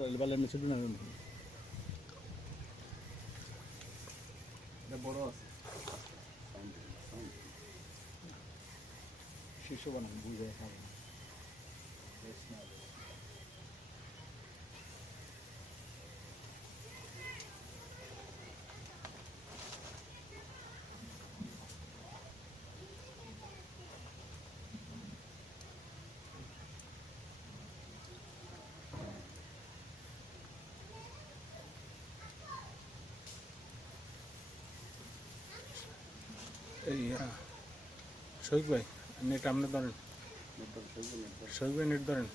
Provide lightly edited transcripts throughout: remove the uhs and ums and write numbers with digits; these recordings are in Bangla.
বালের নিচে না বড় আছে শীর্ষ বানান বুঝে খাবে শহীদ ভাই নেট আপনি ধরেন শহীদ ভাই নেট ধরেন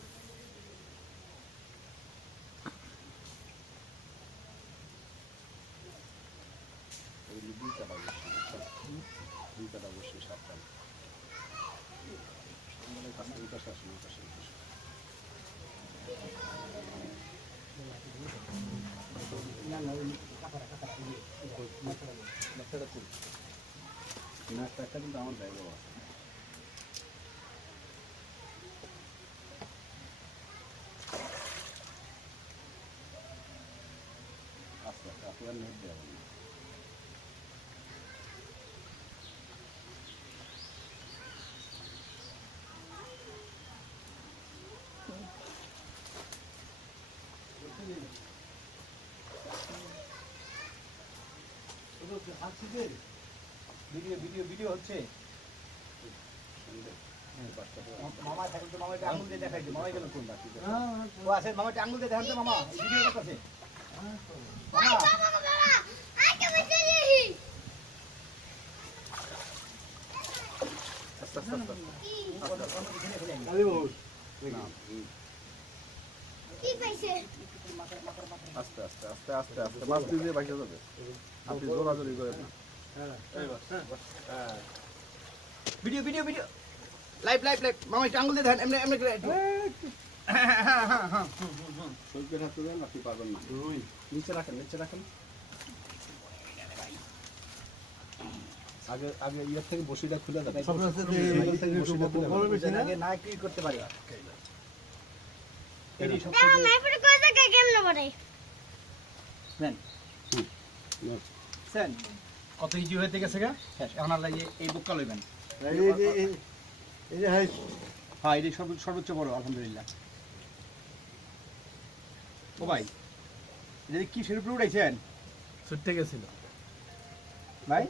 টাকা কিন্তু আমার জায়গা আছে আচ্ছা আপনার নেট দেওয়া ভিডিও হচ্ছে মামা থাকলে তো মামাকে আঙুল দিয়ে দেখাই মামাই গেল কোন বাকি ও আছে মামাকে আঙুল দিয়ে দেখান তো মামা ভিডিও করতেছে আস্তে আস্তে আস্তে আস্তে আস্তে মাছ দিয়ে বাইসে যাবে আপনি জোরাজোরি করেন না video video video live live live মামা একটু আঙুল দিয়ে দেন এমনি এমনি করে শরীরের হাতে দেন আপনি পারবেন না নিচে রাখেন আগে আগে ইয়ার থেকে বসিটা খুলে দেন আগে না কি করতে পারি এডি সব কিছু না পরে কয় জায়গা কেমনে পড়ে নেন সেন কত ইজি হইতে গেছে গা শেষ এখন আর এই বুকটা লইবেন এই যে হ্যাঁ এই সর্বোচ্চ বড় আলহামদুলিল্লাহ ও ভাই এটা কি শুরু করে উঠাইছেন ছুটতে গেছিল ভাই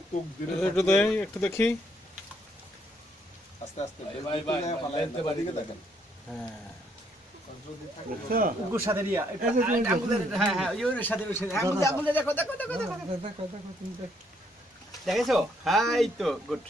একটু দেখি আস্তে আস্তে ভাই ভাই পালাইতে বাদিকে দেখেন হ্যাঁ উগু সাথে রিয়া আঙ্গুলের হ্যাঁ হ্যাঁ ওই সাথে আঙ্গুলে দেখো দেখো দেখো দেখো দেখেছো হাই তো গুড